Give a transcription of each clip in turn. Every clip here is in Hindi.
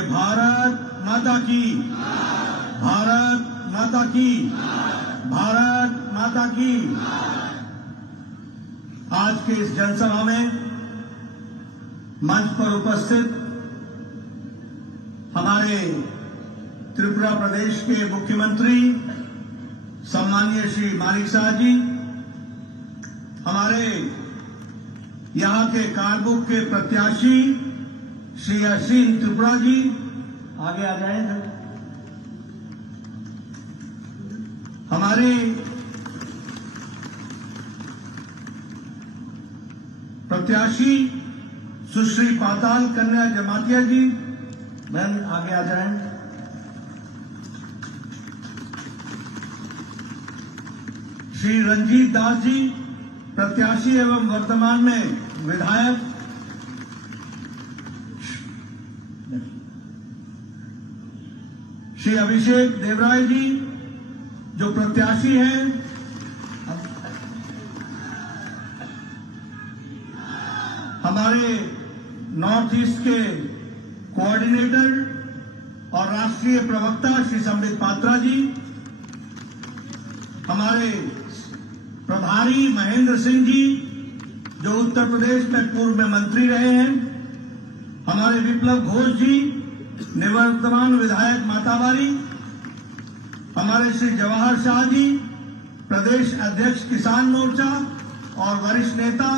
बोलिए भारत माता की, भारत माता की, भारत माता की। आज के इस जनसभा में मंच पर उपस्थित हमारे त्रिपुरा प्रदेश के मुख्यमंत्री सम्माननीय श्री मानिक शाह जी, हमारे यहां के कारबुक के प्रत्याशी श्री अश्विन त्रिपुरा जी, आगे आ जाए सर। हमारे प्रत्याशी सुश्री पाताल कन्या जमातिया जी, बहन आगे आ जाएं। श्री रंजीत दास जी, प्रत्याशी एवं वर्तमान में विधायक। श्री अभिषेक देवराय जी जो प्रत्याशी हैं। हमारे नॉर्थ ईस्ट के कोऑर्डिनेटर और राष्ट्रीय प्रवक्ता श्री संबित पात्रा जी, हमारे प्रभारी महेंद्र सिंह जी जो उत्तर प्रदेश में पूर्व में मंत्री रहे हैं, हमारे विप्लव घोष जी निवर्तमान विधायक मातावारी, हमारे श्री जवाहर शाह जी प्रदेश अध्यक्ष किसान मोर्चा और वरिष्ठ नेता,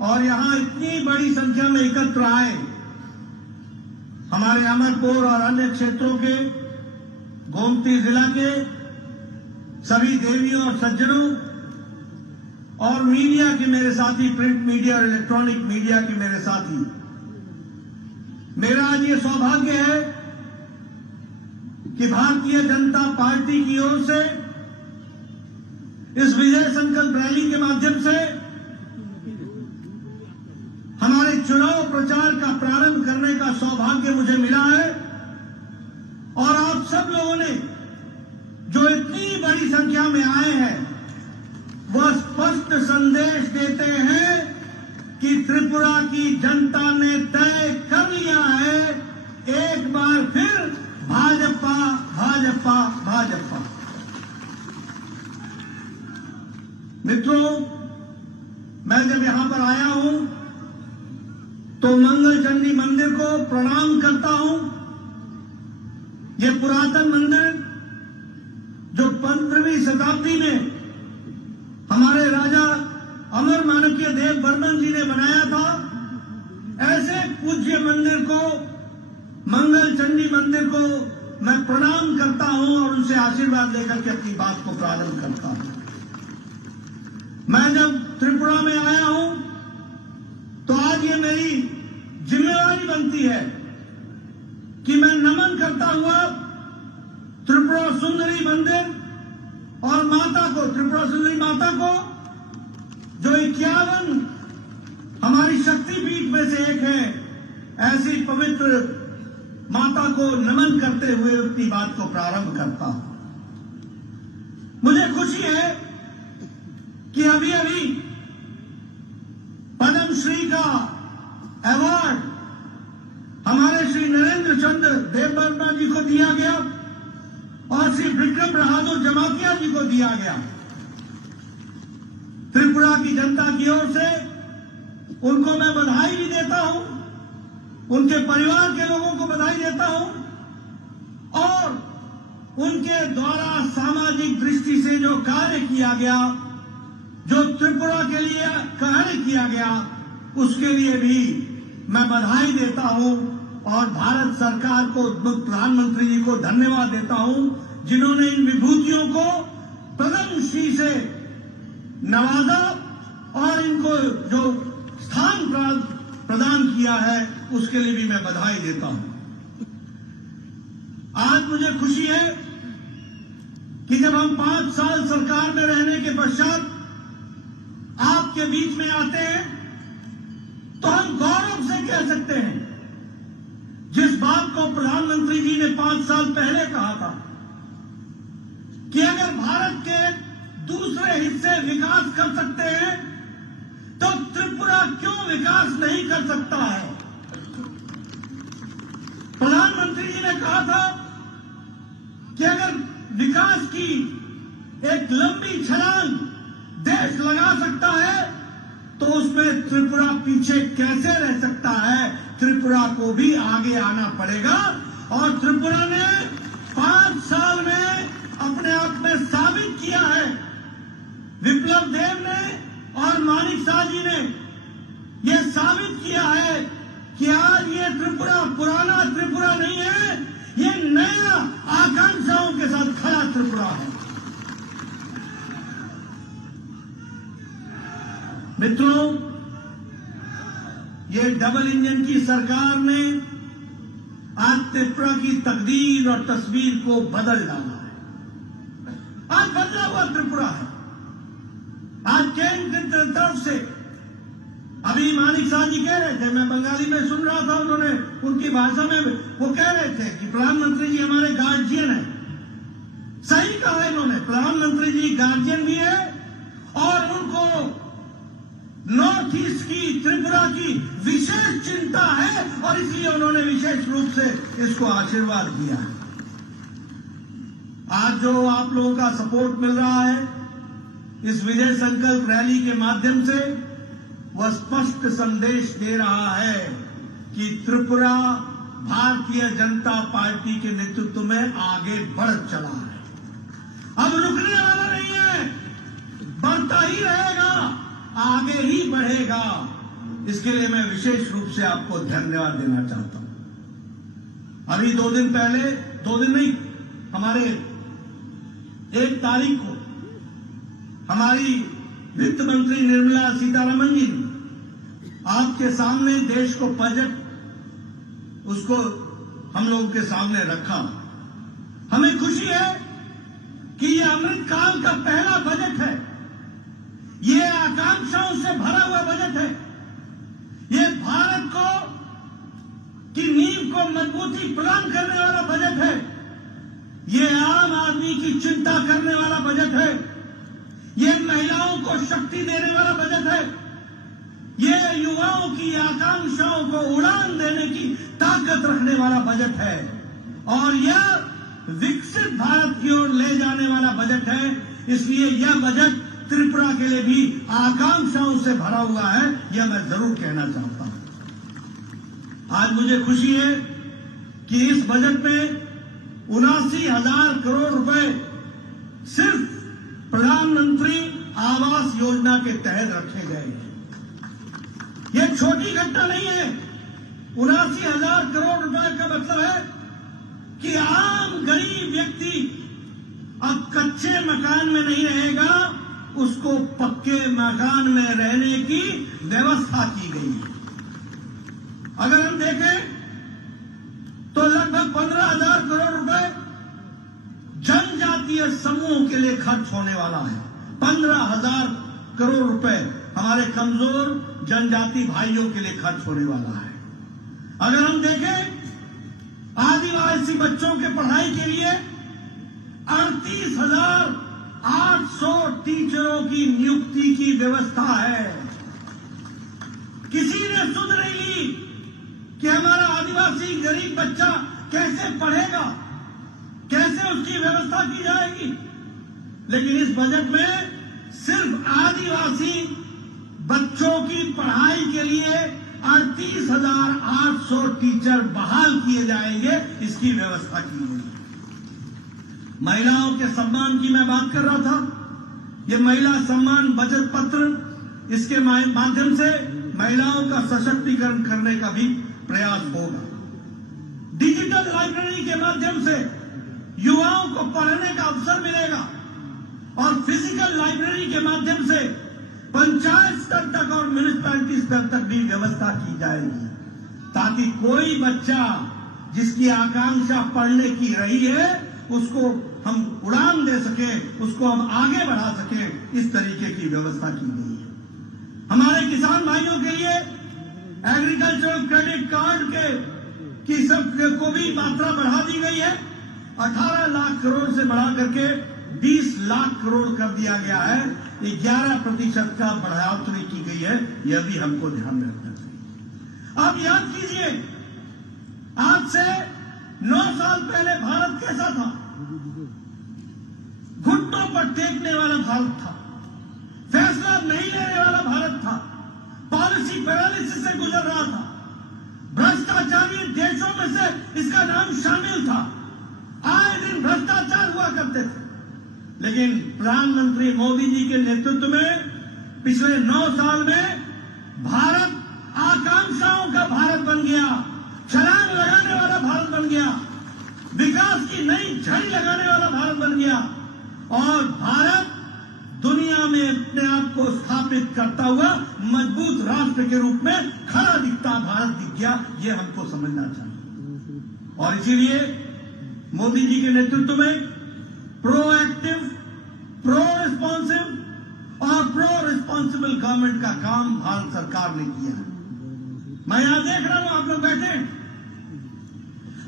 और यहां इतनी बड़ी संख्या में एकत्र आए हमारे अमरपुर और अन्य क्षेत्रों के, गोमती जिला के सभी देवियों और सज्जनों और मीडिया के मेरे साथी, प्रिंट मीडिया और इलेक्ट्रॉनिक मीडिया के मेरे साथी, मेरा आज ये सौभाग्य है कि भारतीय जनता पार्टी की ओर से इस विजय संकल्प रैली के माध्यम से हमारे चुनाव प्रचार का प्रारंभ करने का सौभाग्य मुझे मिला है। और आप सब लोगों ने जो इतनी बड़ी संख्या में आए हैं, वह स्पष्ट संदेश देते हैं कि त्रिपुरा की जनता ने तय कर लिया है, एक बार फिर भाजपा भाजपा भाजपा। मित्रों, मैं जब यहां पर आया हूं तो मंगल चंडी मंदिर को प्रणाम करता हूं। ये पुरातन मंदिर जो 15वीं शताब्दी में हमारे राजा अमर माणक्य देव बर्मन जी ने बनाया था, ऐसे पूज्य मंदिर को, मंगल चंडी मंदिर को मैं प्रणाम करता हूं और उनसे आशीर्वाद लेकर के अपनी बात को प्रारंभ करता हूं। मैं जब त्रिपुरा में आया हूं तो आज ये मेरी जिम्मेवारी बनती है कि मैं नमन करता हुआ त्रिपुरा सुंदरी मंदिर और माता को, त्रिपुरा सुंदरी माता को जो 51 हमारी शक्तिपीठ में से एक है, ऐसी पवित्र माता को नमन करते हुए अपनी बात को प्रारंभ करता हूं। मुझे खुशी है कि अभी अभी पद्मश्री का अवार्ड हमारे श्री नरेंद्र चंद्र देव बर्मा जी को दिया गया और श्री विक्रम बहादुर जमातिया जी को दिया गया। त्रिपुरा की जनता की ओर से उनको मैं बधाई भी देता हूं, उनके परिवार के लोगों को बधाई देता हूं, और उनके द्वारा सामाजिक दृष्टि से जो कार्य किया गया, जो त्रिपुरा के लिए कार्य किया गया, उसके लिए भी मैं बधाई देता हूं और भारत सरकार को, प्रधानमंत्री जी को धन्यवाद देता हूं जिन्होंने इन विभूतियों को पद्मश्री से नवाजा और इनको जो स्थान प्रदान किया है उसके लिए भी मैं बधाई देता हूं। आज मुझे खुशी है कि जब हम 5 साल सरकार में रहने के पश्चात आपके बीच में आते हैं तो हम गौरव से कह सकते हैं, जिस बात को प्रधानमंत्री जी ने 5 साल पहले कहा था कि अगर भारत के दूसरे हिस्से विकास कर सकते हैं तो त्रिपुरा क्यों विकास नहीं कर सकता है। प्रधानमंत्री जी ने कहा था कि अगर विकास की एक लंबी छलांग देश लगा सकता है तो उसमें त्रिपुरा पीछे कैसे रह सकता है। त्रिपुरा को भी आगे आना पड़ेगा और त्रिपुरा ने 5 साल में अपने आप में साबित किया है। विप्लव देव ने और मानिक शाह जी ने यह साबित किया है कि आज ये त्रिपुरा पुराना त्रिपुरा नहीं है, ये नया आकांक्षाओं के साथ खड़ा त्रिपुरा है। मित्रों, ये डबल इंजन की सरकार ने आज त्रिपुरा की तकदीर और तस्वीर को बदल डाला है। आज बदला हुआ त्रिपुरा है। आज केंद्र की तरफ से अभी मानिक शाह जी कह रहे थे, मैं बंगाली में सुन रहा था, उन्होंने उनकी भाषा में वो कह रहे थे कि प्रधानमंत्री जी हमारे गार्जियन है। सही कहा इन्होंने, प्रधानमंत्री जी गार्जियन भी है और उनको नॉर्थ ईस्ट की त्रिपुरा की विशेष चिंता है और इसलिए उन्होंने विशेष रूप से इसको आशीर्वाद दिया है। आज जो आप लोगों का सपोर्ट मिल रहा है इस विजय संकल्प रैली के माध्यम से, वह स्पष्ट संदेश दे रहा है कि त्रिपुरा भारतीय जनता पार्टी के नेतृत्व में आगे बढ़ चला है। अब रुकने वाला नहीं है, बढ़ता ही रहेगा, आगे ही बढ़ेगा। इसके लिए मैं विशेष रूप से आपको धन्यवाद देना चाहता हूं। अभी 2 दिन पहले, 2 दिन नहीं, हमारे 1 तारीख को हमारी वित्त मंत्री निर्मला सीतारमण जी ने आपके सामने देश को बजट उसको हम लोगों के सामने रखा। हमें खुशी है कि ये अमृत काल का पहला बजट है। ये आकांक्षाओं से भरा हुआ बजट है। ये भारत को की नींव को मजबूती प्रदान करने वाला बजट है। ये आम आदमी की चिंता करने वाला बजट है। ये महिलाओं को शक्ति देने वाला बजट है। ये युवाओं की आकांक्षाओं को उड़ान देने की ताकत रखने वाला बजट है और यह विकसित भारत की ओर ले जाने वाला बजट है। इसलिए यह बजट त्रिपुरा के लिए भी आकांक्षाओं से भरा हुआ है, यह मैं जरूर कहना चाहता हूं। आज मुझे खुशी है कि इस बजट में 79,000 करोड़ रुपए सिर्फ प्रधानमंत्री आवास योजना के तहत रखे गए हैं। यह छोटी घटना नहीं है। 79,000 करोड़ रुपए का मतलब है कि आम गरीब व्यक्ति अब कच्चे मकान में नहीं रहेगा, उसको पक्के मकान में रहने की व्यवस्था की गई है। अगर हम देखें तो लगभग 15,000 करोड़ रुपए जनजातीय समूह के लिए खर्च होने वाला है। 15,000 करोड़ रुपए हमारे कमजोर जनजाति भाइयों के लिए खर्च होने वाला है। अगर हम देखें आदिवासी बच्चों के पढ़ाई के लिए 38,800 टीचरों की नियुक्ति की व्यवस्था है। किसी ने सुध नहीं ली कि हमारा आदिवासी गरीब बच्चा कैसे पढ़ेगा, कैसे उसकी व्यवस्था की जाएगी। लेकिन इस बजट में सिर्फ आदिवासी बच्चों की पढ़ाई के लिए 38,800 टीचर बहाल किए जाएंगे, इसकी व्यवस्था की गई। महिलाओं के सम्मान की मैं बात कर रहा था। यह महिला सम्मान बचत पत्र, इसके माध्यम से महिलाओं का सशक्तिकरण करने का भी प्रयास होगा। डिजिटल लाइब्रेरी के माध्यम से युवाओं को पढ़ने का अवसर मिलेगा और फिजिकल लाइब्रेरी के माध्यम से पंचायत स्तर तक और म्युनिसिपैलिटी स्तर तक भी व्यवस्था की जाएगी, ताकि कोई बच्चा जिसकी आकांक्षा पढ़ने की रही है उसको हम उड़ान दे सके, उसको हम आगे बढ़ा सके। इस तरीके की व्यवस्था की गई है। हमारे किसान भाइयों के लिए एग्रीकल्चरल क्रेडिट कार्ड की सब को भी मात्रा बढ़ा दी गई है। 18 लाख करोड़ से बढ़ा करके 20 लाख करोड़ कर दिया गया है। 11% का बढ़ोतरी की गई है, यह भी हमको ध्यान रखना चाहिए। अब याद कीजिए, आज से 9 साल पहले भारत कैसा था? घुटनों पर टेकने वाला भारत था, फैसला नहीं लेने वाला भारत था, पॉलिसी पैरालिसिस से गुजर रहा था, भ्रष्टाचारी देशों में से इसका नाम शामिल था, आए दिन भ्रष्टाचार हुआ करते थे। लेकिन प्रधानमंत्री मोदी जी के नेतृत्व में पिछले 9 साल में भारत आकांक्षाओं का भारत बन गया, छलांग लगाने वाला भारत बन गया, विकास की नई झड़ी लगाने वाला भारत बन गया और भारत दुनिया में अपने आप को स्थापित करता हुआ मजबूत राष्ट्र के रूप में खड़ा दिखता भारत दिख गया। ये हमको समझना चाहिए और इसीलिए मोदी जी के नेतृत्व में प्रोएक्टिव, प्रो रिस्पॉन्सिव और प्रो रिस्पॉन्सिबल गवर्नमेंट का काम भारत सरकार ने किया है। मैं यहां देख रहा हूं, आप लोग बैठे हैं,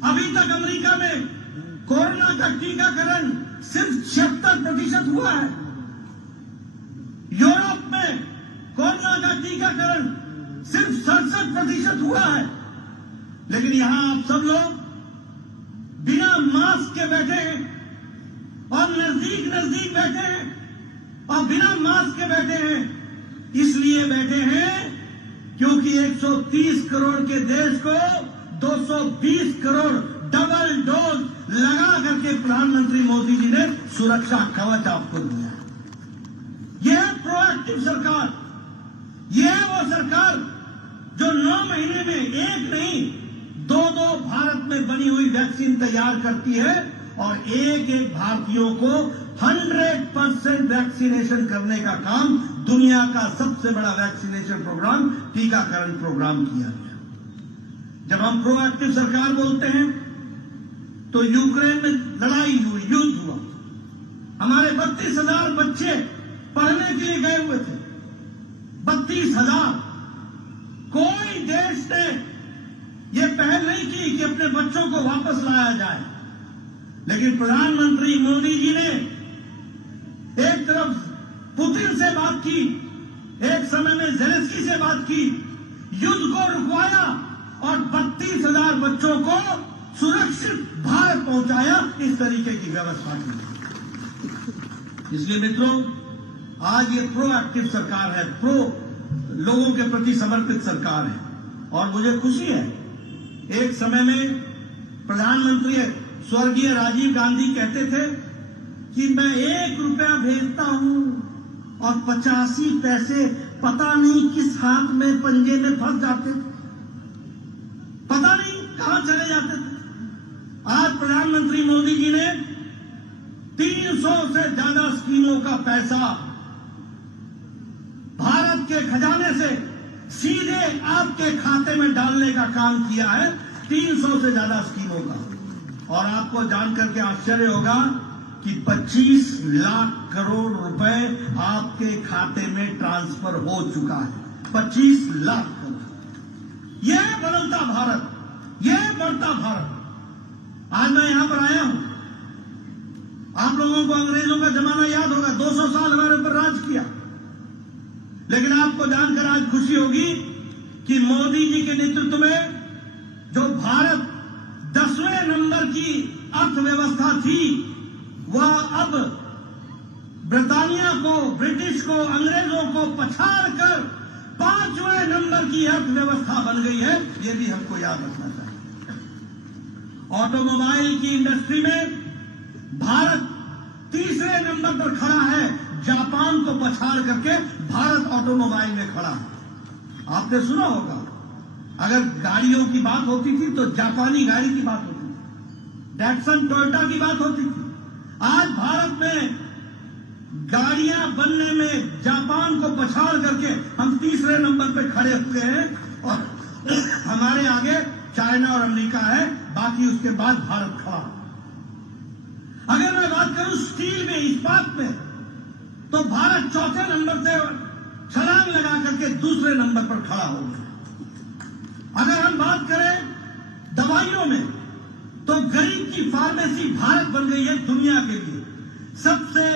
अभी तक अमेरिका में कोरोना का टीकाकरण सिर्फ 76% हुआ है। यूरोप में कोरोना का टीकाकरण सिर्फ 67% हुआ है। लेकिन यहां आप सब लोग बिना मास्क के बैठे हैं और नजदीक नजदीक बैठे हैं और बिना मास्क के बैठे हैं। इसलिए बैठे हैं क्योंकि 130 करोड़ के देश को 220 करोड़ डबल डोज लगा करके प्रधानमंत्री मोदी जी ने सुरक्षा कवच आपको दिया। यह है प्रोएक्टिव सरकार, यह है वो सरकार जो 9 महीने में एक नहीं 2-2 भारत में बनी हुई वैक्सीन तैयार करती है और एक एक भारतीयों को 100% वैक्सीनेशन करने का काम, दुनिया का सबसे बड़ा वैक्सीनेशन प्रोग्राम, टीकाकरण प्रोग्राम किया गया। जब हम प्रोएक्टिव सरकार बोलते हैं तो यूक्रेन में लड़ाई हुई, युद्ध हुआ, हमारे 32,000 बच्चे पढ़ने के लिए गए हुए थे। 32,000। कोई देश ने यह पहल नहीं की कि अपने बच्चों को वापस लाया जाए, लेकिन प्रधानमंत्री मोदी जी ने एक तरफ पुतिन से बात की, एक समय में ज़ेलेंस्की से बात की, युद्ध को रुकवाया और 32,000 बच्चों को सुरक्षित भारत पहुंचाया, इस तरीके की व्यवस्था की। इसलिए मित्रों, आज ये प्रोएक्टिव सरकार है, लोगों के प्रति समर्पित सरकार है और मुझे खुशी है। एक समय में प्रधानमंत्री स्वर्गीय राजीव गांधी कहते थे कि मैं 1 रुपया भेजता हूं और 85 पैसे पता नहीं किस हाथ में पंजे में फंस जाते थे, पता नहीं कहां चले जाते थे। आज प्रधानमंत्री मोदी जी ने 300 से ज्यादा स्कीमों का पैसा भारत के खजाने से सीधे आपके खाते में डालने का काम किया है, 300 से ज्यादा स्कीमों का। और आपको जानकर के आश्चर्य होगा कि 25 लाख करोड़ रुपए आपके खाते में ट्रांसफर हो चुका है। 25 लाख करोड़। यह बदलता भारत, यह बढ़ता भारत। आज मैं यहां पर आया हूं, आप लोगों को अंग्रेजों का जमाना याद होगा, 200 साल हमारे ऊपर राज किया, लेकिन आपको जानकर आज खुशी होगी कि मोदी जी के नेतृत्व में जो भारत 10वें नंबर की अर्थव्यवस्था थी, वह अब ब्रिटानिया को, ब्रिटिश को, अंग्रेजों को पछाड़ कर 5वें नंबर की अर्थव्यवस्था बन गई है। यह भी हमको याद रखना चाहिए। ऑटोमोबाइल की इंडस्ट्री में भारत 3रे नंबर पर खड़ा है, जापान को पछाड़ करके भारत ऑटोमोबाइल में खड़ा है। आपने सुना होगा, अगर गाड़ियों की बात होती थी तो जापानी गाड़ी की बात होती थी, डैटसन टोयोटा की बात होती थी। आज भारत में गाड़ियां बनने में जापान को पछाड़ करके हम 3रे नंबर पे खड़े हुए हैं और हमारे आगे चाइना और अमेरिका है, बाकी उसके बाद भारत खड़ा। अगर मैं बात करूं स्टील में, इस्पात में, तो भारत 4थे नंबर से छलांग लगा करके 2रे नंबर पर खड़ा हो गया। अगर हम बात करें दवाइयों में, तो गरीब की फार्मेसी भारत बन गई है दुनिया के लिए सबसे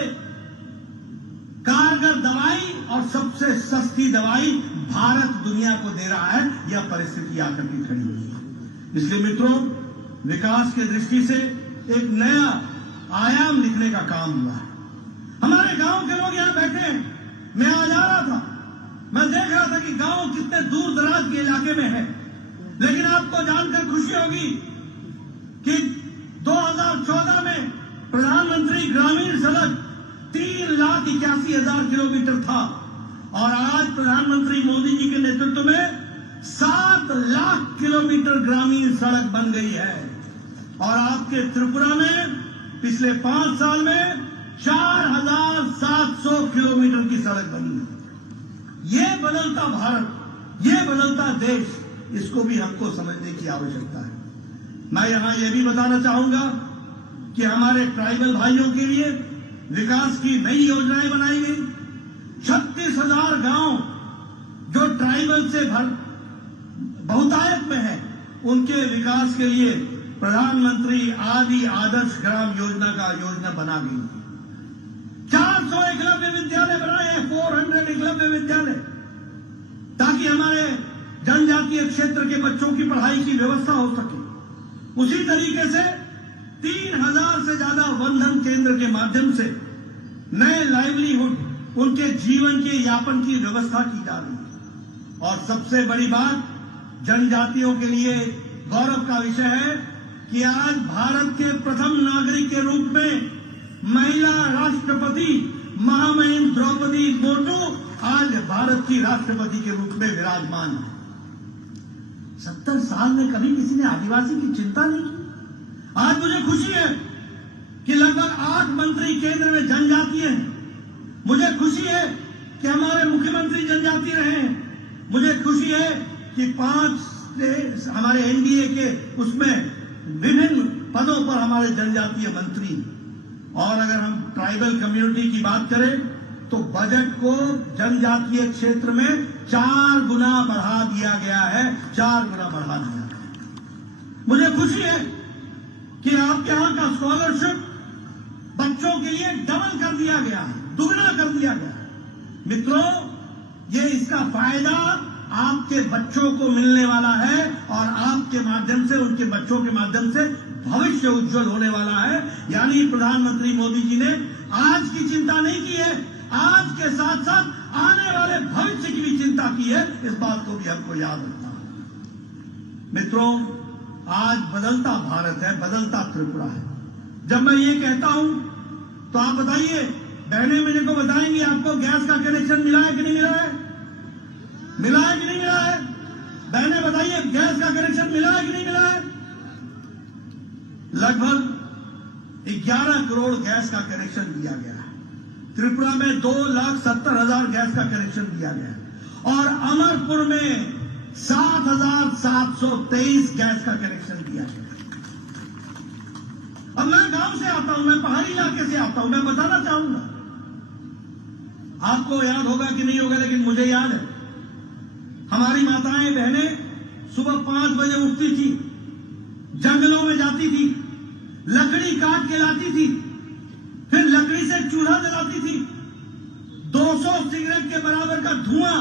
कारगर दवाई और सबसे सस्ती दवाई भारत दुनिया को दे रहा है। यह परिस्थिति आकर के खड़ी हुई है। इसलिए मित्रों, विकास की दृष्टि से एक नया आयाम लिखने का काम हुआ है। हमारे गांव के लोग यहां बैठे हैं। मैं आज आ रहा था, मैं देख रहा था कि गांव कितने दूर दराज के इलाके में है, लेकिन आपको जानकर खुशी होगी कि 2014 में प्रधानमंत्री ग्रामीण सड़क 3,81,000 किलोमीटर था और आज प्रधानमंत्री मोदी जी के नेतृत्व में 7 लाख किलोमीटर ग्रामीण सड़क बन गई है। और आपके त्रिपुरा में पिछले 5 साल में 4,700 किलोमीटर की सड़क बनी है। ये बदलता भारत, ये बदलता देश, इसको भी हमको समझने की आवश्यकता है। मैं यहां यह भी बताना चाहूंगा कि हमारे ट्राइबल भाइयों के लिए विकास की नई योजनाएं बनाई गई। 36,000 गांव जो ट्राइबल से बहुतायत में है, उनके विकास के लिए प्रधानमंत्री आदि आदर्श ग्राम योजना का योजना बना गई। 400 एकलव्य विद्यालय बनाए हैं, 400 एकलव्य विद्यालय, ताकि हमारे जनजातीय क्षेत्र के बच्चों की पढ़ाई की व्यवस्था हो सके। उसी तरीके से 3,000 से ज्यादा वनधन केंद्र के माध्यम से नए लाइवलीहुड, उनके जीवन के यापन की व्यवस्था की जा रही है। और सबसे बड़ी बात, जनजातियों के लिए गौरव का विषय है कि आज भारत के प्रथम नागरिक के रूप में महिला राष्ट्रपति महामहिम द्रौपदी मुर्मू आज भारत की राष्ट्रपति के रूप में विराजमान है। 70 साल में कभी किसी ने आदिवासी की चिंता नहीं की। आज मुझे खुशी है कि लगभग 8 मंत्री केंद्र में जनजातीय हैं। मुझे खुशी है कि हमारे मुख्यमंत्री जनजातीय रहे हैं। मुझे खुशी है कि 5 हमारे एनडीए के उसमें विभिन्न पदों पर हमारे जनजातीय मंत्री। और अगर हम ट्राइबल कम्युनिटी की बात करें तो बजट को जनजातीय क्षेत्र में 4 गुना बढ़ा दिया गया है, 4 गुना बढ़ा दिया है। मुझे खुशी है कि आपके यहां का स्कॉलरशिप बच्चों के लिए डबल कर दिया गया है, दुगना कर दिया गया है। मित्रों, ये इसका फायदा आपके बच्चों को मिलने वाला है और आपके माध्यम से, उनके बच्चों के माध्यम से भविष्य उज्जवल होने वाला है। यानी प्रधानमंत्री मोदी जी ने आज की चिंता नहीं की है, आज के साथ साथ आने वाले भविष्य की भी चिंता की है। इस बात को भी हमको याद रखना है। मित्रों, आज बदलता भारत है, बदलता त्रिपुरा है। जब मैं ये कहता हूं तो आप बताइए, बहनें मेरे को बताएंगी, आपको गैस का कनेक्शन मिला है कि नहीं मिला है? मिला है कि नहीं मिला है? बहनें बताइए, गैस का कनेक्शन मिला है कि नहीं मिला है? लगभग 11 करोड़ गैस का कनेक्शन दिया गया है। त्रिपुरा में 2,70,000 गैस का कनेक्शन दिया गया है और अमरपुर में 7,723 गैस का कनेक्शन दिया गया। अब मैं गांव से आता हूं, मैं पहाड़ी इलाके से आता हूं, मैं बताना चाहूंगा, आपको याद होगा कि नहीं होगा, लेकिन मुझे याद है, हमारी माताएं बहनें सुबह 5 बजे उठती थी, जंगलों में जाती थी, लकड़ी काट के लाती थी, फिर लकड़ी से चूल्हा जलाती थी, 200 सिगरेट के बराबर का धुआं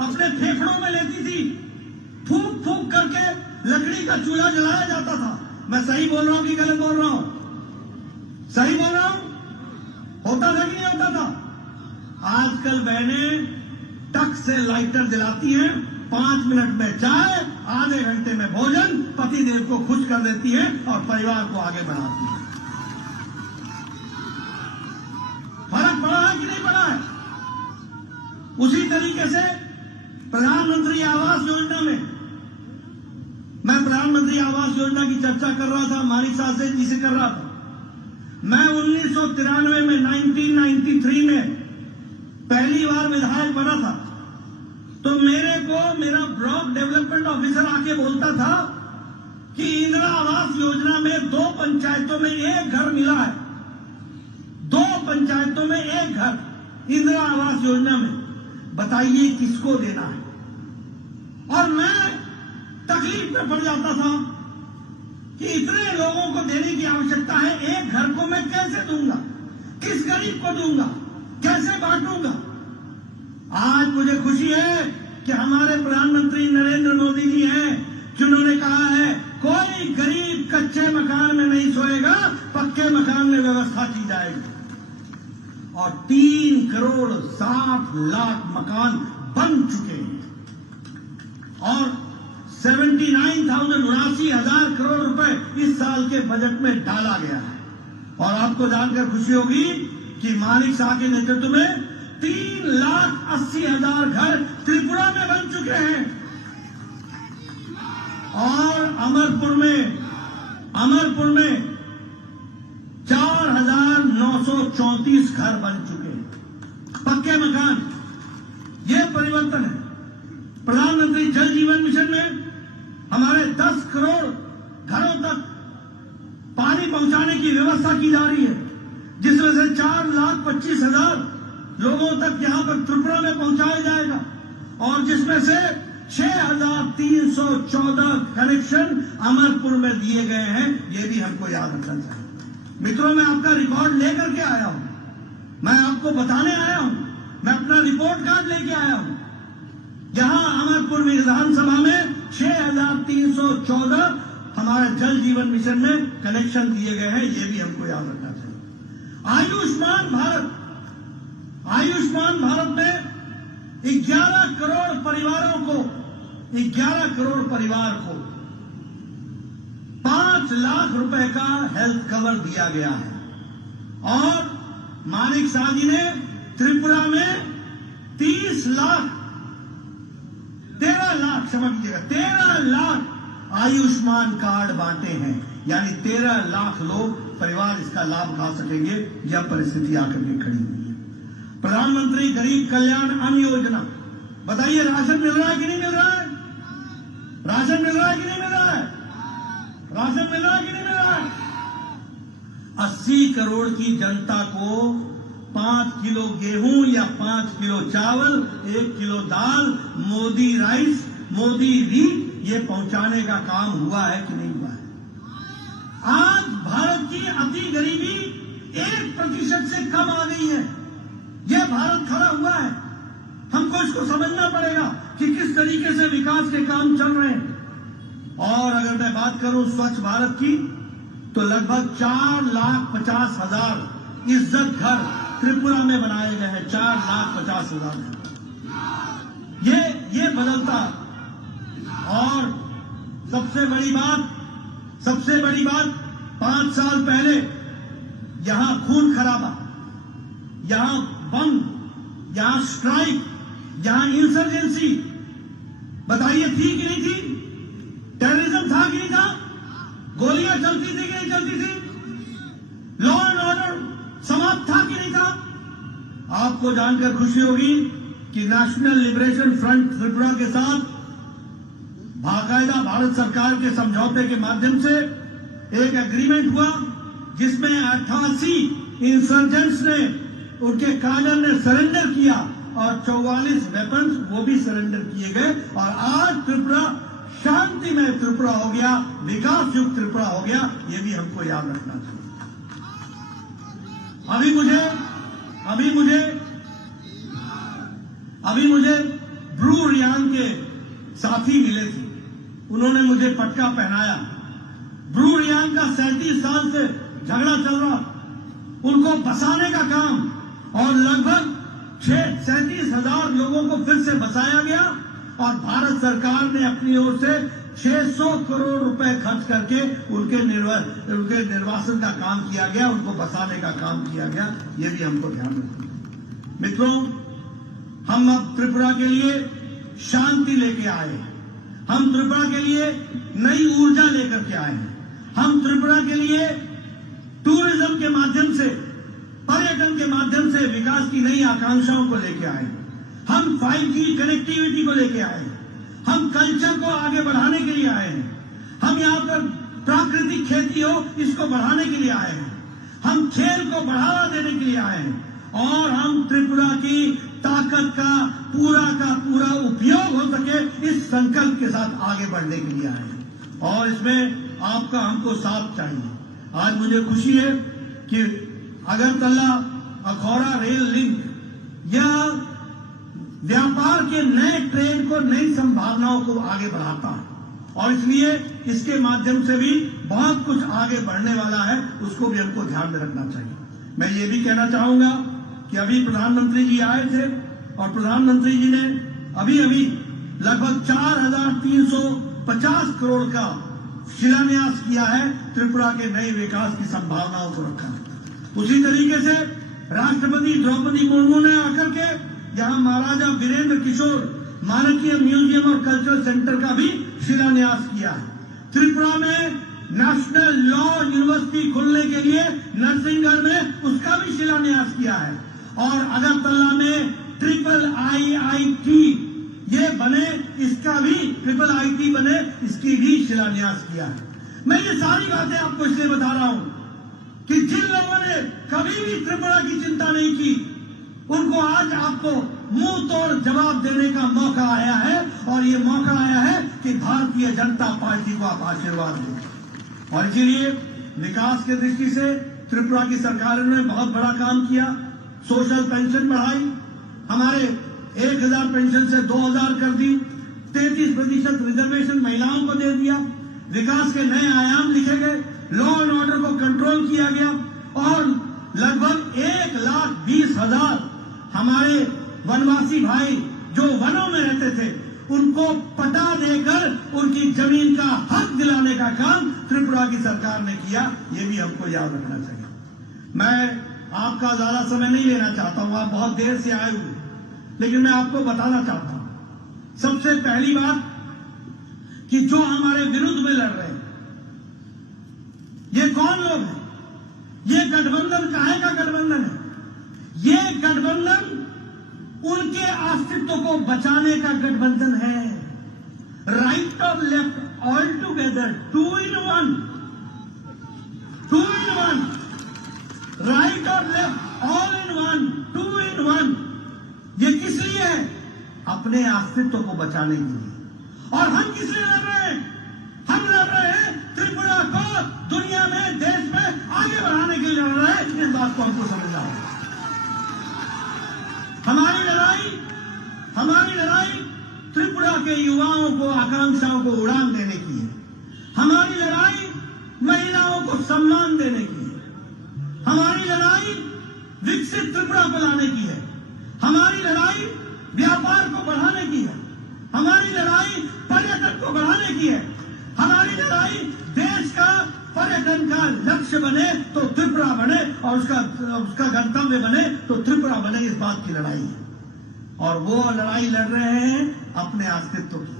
अपने फेफड़ों में लेती थी, फूंक फूंक करके लकड़ी का चूल्हा जलाया जाता था। मैं सही बोल रहा हूं कि गलत बोल रहा हूं? सही बोल रहा हूं? होता था कि नहीं होता था? आजकल बहनें टक से लाइटर जलाती हैं, 5 मिनट में चाय, आधे घंटे में भोजन, पतिदेव को खुश कर देती है और परिवार को आगे बढ़ाती है। फर्क पड़ा है कि नहीं पड़ा है? उसी तरीके से प्रधानमंत्री आवास योजना में, मैं प्रधानमंत्री आवास योजना की चर्चा कर रहा था, मानिका से जी से कर रहा था। मैं 1993 में 1993 में पहली बार विधायक बना था, तो मेरे को मेरा ब्लॉक डेवलपमेंट ऑफिसर आके बोलता था कि इंदिरा आवास योजना में 2 पंचायतों में 1 घर मिला है, 2 पंचायतों में 1 घर इंदिरा आवास योजना में, बताइए किसको देना है? और मैं तकलीफ में पड़ जाता था कि इतने लोगों को देने की आवश्यकता है, 1 घर को मैं कैसे दूंगा, किस गरीब को दूंगा, कैसे बांटूंगा? आज मुझे खुशी है कि हमारे प्रधानमंत्री नरेंद्र मोदी जी हैं, जिन्होंने कहा है कोई गरीब कच्चे मकान में नहीं सोएगा, पक्के मकान में व्यवस्था की जाएगी। और 3,60,00,000 मकान बन चुके हैं और 79,79,000 करोड़ रुपए इस साल के बजट में डाला गया है। और आपको जानकर खुशी होगी कि मानिक शाह के नेतृत्व में 3,80,000 घर त्रिपुरा में बन चुके हैं और अमरपुर में 4,934 घर बन चुके हैं, पक्के मकान। ये परिवर्तन है। प्रधानमंत्री जल जीवन मिशन में हमारे 10 करोड़ घरों तक पानी पहुंचाने की व्यवस्था की जा रही है, जिसमें से 4,25,000 लोगों तक यहां पर त्रिपुरा में पहुंचाया जाएगा और जिसमें से 6,314 कनेक्शन अमरपुर में दिए गए हैं। ये भी हमको याद रखना चाहिए। मित्रों, मैं आपका रिकॉर्ड लेकर के आया हूं, मैं आपको बताने आया हूं, मैं अपना रिपोर्ट कार्ड लेके आया हूं। यहां अमरपुर विधानसभा में 6,314 हमारे जल जीवन मिशन में कनेक्शन दिए गए हैं। ये भी हमको याद रखना चाहिए। आयुष्मान भारत में 11 करोड़ परिवारों को 5 लाख रुपए का हेल्थ कवर दिया गया है। और मानिक शाह जी ने त्रिपुरा में 13 लाख आयुष्मान कार्ड बांटे हैं, यानी 13 लाख लोग परिवार इसका लाभ उठा सकेंगे। यह परिस्थिति आकर के खड़ी हुई है। प्रधानमंत्री गरीब कल्याण अन्न योजना, बताइए राशन मिल रहा है कि नहीं मिल रहा है? राशन मिल रहा है कि नहीं मिल रहा है? राशन मिल रहा है कि नहीं मिल रहा है? 80 करोड़ की जनता को 5 किलो गेहूं या 5 किलो चावल, 1 किलो दाल, मोदी राइस, मोदी वीट, ये पहुंचाने का काम हुआ है कि नहीं हुआ है? आज भारत की अति गरीबी 1% से कम आ गई है। यह भारत खड़ा हुआ है। हमको इसको समझना पड़ेगा कि किस तरीके से विकास के काम चल रहे हैं। और अगर मैं बात करूं स्वच्छ भारत की, तो लगभग 4,50,000 इज्जत घर त्रिपुरा में बनाए गए हैं। 4,50,000 ये बदलता। और सबसे बड़ी बात 5 साल पहले यहां खून खराबा, यहां बम, यहां स्ट्राइक, यहां इंसर्जेंसी, बताइए थी कि नहीं थी? टेररिज्म था कि नहीं था? गोलियां चलती थी कि नहीं चलती थी? लॉ एंड ऑर्डर समाप्त था कि नहीं था? आपको जानकर खुशी होगी कि नेशनल लिबरेशन फ्रंट त्रिपुरा के साथ बाकायदा भारत सरकार के समझौते के माध्यम से एक एग्रीमेंट हुआ, जिसमें 88 इंसर्जेंट्स ने, उनके कानून ने सरेंडर किया और 44 वेपन्स वो भी सरेंडर किए गए। और आज त्रिपुरा शांतिमय त्रिपुरा हो गया, विकास युक्त त्रिपुरा हो गया। ये भी हमको याद रखना चाहिए। अभी मुझे ब्रू रियांग के साथी मिले थे, उन्होंने मुझे पटका पहनाया। ब्रू रियांग का 37 साल से झगड़ा चल रहा, उनको बसाने का काम, और लगभग 37,000 लोगों को फिर से बसाया गया। और भारत सरकार ने अपनी ओर से 600 करोड़ रुपए खर्च करके उनके निर्वासन का काम किया गया, उनको बसाने का काम किया गया। ये भी हमको ध्यान रखना। मित्रों, हम अब त्रिपुरा के लिए शांति लेके आए हैं। हम त्रिपुरा के लिए नई ऊर्जा लेकर के आए हैं। हम त्रिपुरा के लिए टूरिज्म के माध्यम से, पर्यटन के माध्यम से विकास की नई आकांक्षाओं को लेके आए हैं। हम 5G कनेक्टिविटी को लेके आए हैं। हम कल्चर को आगे बढ़ाने के लिए आए हैं। हम यहाँ पर प्राकृतिक खेती हो, इसको बढ़ाने के लिए आए हैं। हम खेल को बढ़ावा देने के लिए आए हैं। और हम त्रिपुरा की ताकत का पूरा उपयोग हो सके, इस संकल्प के साथ आगे बढ़ने के लिए आए हैं। और इसमें आपका हमको साथ चाहिए। आज मुझे खुशी है कि अगरतला अखौरा रेल लिंक या व्यापार के नए ट्रेन को, नई संभावनाओं को आगे बढ़ाता है। और इसलिए इसके माध्यम से भी बहुत कुछ आगे बढ़ने वाला है, उसको भी हमको ध्यान में रखना चाहिए। मैं ये भी कहना चाहूंगा कि अभी प्रधानमंत्री जी आए थे और प्रधानमंत्री जी ने अभी अभी लगभग 4,350 करोड़ का शिलान्यास किया है, त्रिपुरा के नए विकास की संभावनाओं को रखा है। उसी तरीके से राष्ट्रपति द्रौपदी मुर्मू ने आकर के यहाँ महाराजा वीरेंद्र किशोर मानकीय म्यूजियम और कल्चरल सेंटर का भी शिलान्यास किया है। त्रिपुरा में नेशनल लॉ यूनिवर्सिटी खुलने के लिए नरसिंहगढ़ में उसका भी शिलान्यास किया है और अगरतला में IIIT ये बने, इसका भी IIIT बने, इसकी भी शिलान्यास किया है। मैं ये सारी बातें आपको इसलिए बता रहा हूं कि जिन लोगों ने कभी भी त्रिपुरा की चिंता नहीं की, उनको आज आपको मुंह तोड़ जवाब देने का मौका आया है और ये मौका आया है कि भारतीय जनता पार्टी को आप आशीर्वाद दें। और इसीलिए विकास की दृष्टि से त्रिपुरा की सरकार ने बहुत बड़ा काम किया। सोशल पेंशन बढ़ाई, हमारे 1,000 पेंशन से 2,000 कर दी, 33% रिजर्वेशन महिलाओं को दे दिया, विकास के नए आयाम लिखे गए, लॉ एंड ऑर्डर को कंट्रोल किया गया और लगभग 1,20,000 हमारे वनवासी भाई जो वनों में रहते थे उनको पटा देकर उनकी जमीन का हक दिलाने का काम त्रिपुरा की सरकार ने किया। ये भी हमको याद रखना चाहिए। मैं आपका ज्यादा समय नहीं लेना चाहता हूं, आप बहुत देर से आए हुए, लेकिन मैं आपको बताना चाहता हूं सबसे पहली बात कि जो हमारे विरुद्ध में लड़ रहे हैं ये कौन लोग हैं? ये गठबंधन काहे का गठबंधन है? ये गठबंधन उनके अस्तित्व को बचाने का गठबंधन है। राइट और left all together, 2 in 1, 2 in 1, right और लेफ्ट ऑल इन 1, 2 in 1। ये किस लिए है? अपने अस्तित्व को बचाने के लिए। और हम किस लिए लड़ रहे हैं? हम लड़ रहे हैं त्रिपुरा को दुनिया में, देश में आगे बढ़ाने के लिए लड़ रहे हैं। इस बात को हमको समझना है। हमारी लड़ाई त्रिपुरा के युवाओं को, आकांक्षाओं को उड़ान देने की है। हमारी लड़ाई महिलाओं को सम्मान देने की है। हमारी लड़ाई विकसित त्रिपुरा को लाने की है। हमारी लड़ाई व्यापार को बढ़ाने की है। हमारी लड़ाई पर्यटन को बढ़ाने की है। हमारी लड़ाई देश का पर्यटन का लक्ष्य बने तो त्रिपुरा बने और उसका गंतव्य बने तो त्रिपुरा बने, इस बात की लड़ाई है। और वो लड़ाई लड़ रहे हैं अपने अस्तित्व की।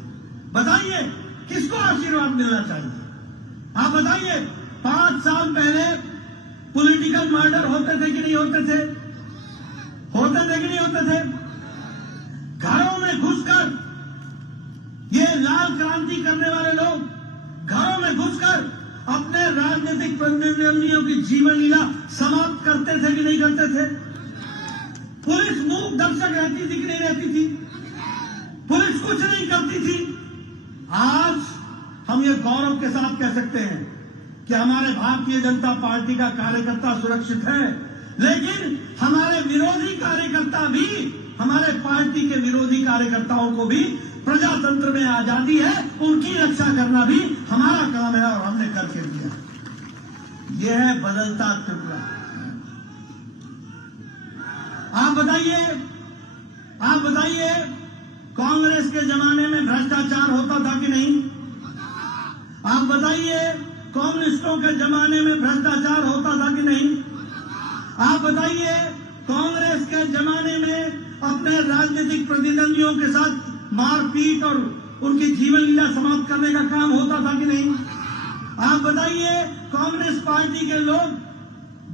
बताइए किसको आशीर्वाद मिलना चाहिए? आप बताइए, 5 साल पहले पॉलिटिकल मर्डर होते थे कि नहीं होते थे? होते थे कि नहीं होते थे? घरों में घुसकर ये लाल क्रांति करने वाले लोग घरों में घुसकर अपने राजनीतिक प्रतिद्वंदियों की जीवन लीला समाप्त करते थे कि नहीं करते थे? पुलिस मूक दर्शक रहती थी कि नहीं रहती थी? पुलिस कुछ नहीं करती थी। आज हम ये गौरव के साथ कह सकते हैं कि हमारे भारतीय जनता पार्टी का कार्यकर्ता सुरक्षित है, लेकिन हमारे विरोधी कार्यकर्ता भी, हमारे पार्टी के विरोधी कार्यकर्ताओं को भी प्रजातंत्र में आजादी है, उनकी रक्षा करना भी हमारा काम है और हमने करके दिया। यह है बदलता त्रिपुरा। आप बताइए कांग्रेस के जमाने में भ्रष्टाचार होता था कि नहीं? आप बताइए कम्युनिस्टों के जमाने में भ्रष्टाचार होता था कि नहीं? आप बताइए कांग्रेस के जमाने में अपने राजनीतिक प्रतिद्वंदियों के साथ मारपीट और उनकी जीवन लीला समाप्त करने का काम होता था कि नहीं? आप बताइए कांग्रेस पार्टी के लोग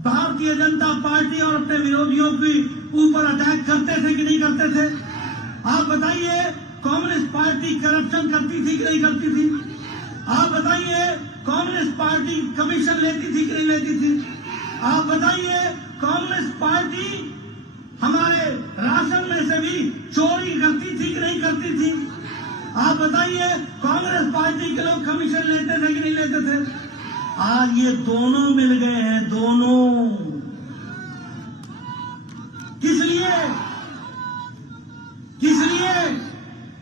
भारतीय जनता पार्टी और अपने विरोधियों के ऊपर अटैक करते थे कि नहीं करते थे? आप बताइए कांग्रेस पार्टी करप्शन करती थी कि नहीं करती थी? आप बताइए कांग्रेस पार्टी कमीशन लेती थी कि नहीं लेती थी? आप बताइए कांग्रेस पार्टी हमारे राशन में से भी चोरी करती थी कि नहीं करती थी? आप बताइए कांग्रेस पार्टी के लोग कमीशन लेते थे कि नहीं लेते थे? आज ये दोनों मिल गए हैं, दोनों। किस लिए?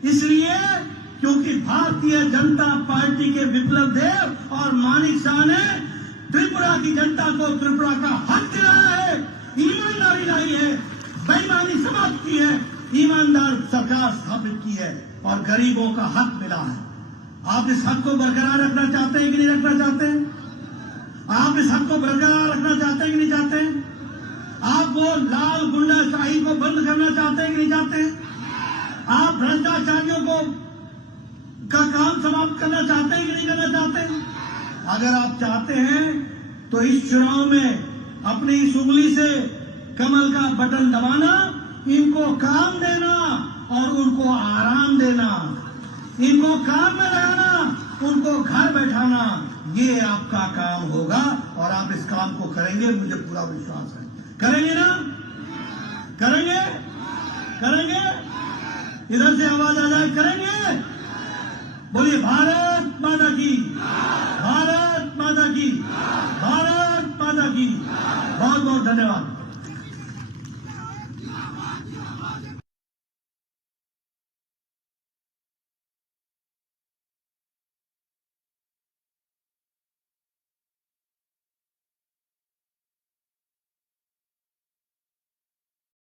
इसलिए क्योंकि भारतीय जनता पार्टी के विप्लव देव और मानिक शाह ने त्रिपुरा की जनता को त्रिपुरा का हक दिलाया है, ईमानदारी लाई है, बेईमानी समाप्त की है, ईमानदार सरकार स्थापित की है और गरीबों का हक मिला है। आप इस हक को बरकरार रखना चाहते हैं कि नहीं रखना चाहते हैं? आप इस हक को बरकरार रखना चाहते हैं कि नहीं चाहते हैं? आप वो लाल गुंडाशाही को बंद करना चाहते हैं कि नहीं चाहते हैं? आप भ्रष्टाचारियों को का काम समाप्त करना चाहते हैं कि नहीं करना चाहते हैं? अगर आप चाहते हैं तो इस चुनाव में अपनी इस उंगली से कमल का बटन दबाना, इनको काम देना और उनको आराम देना, इनको काम में लगाना, उनको घर बैठाना, ये आपका काम होगा और आप इस काम को करेंगे, मुझे पूरा विश्वास है। करेंगे ना? करेंगे? करेंगे? इधर से आवाज आ जाए, करेंगे? बोलिए भारत माता की, भारत माता की, भारत माता की। बहुत बहुत धन्यवाद।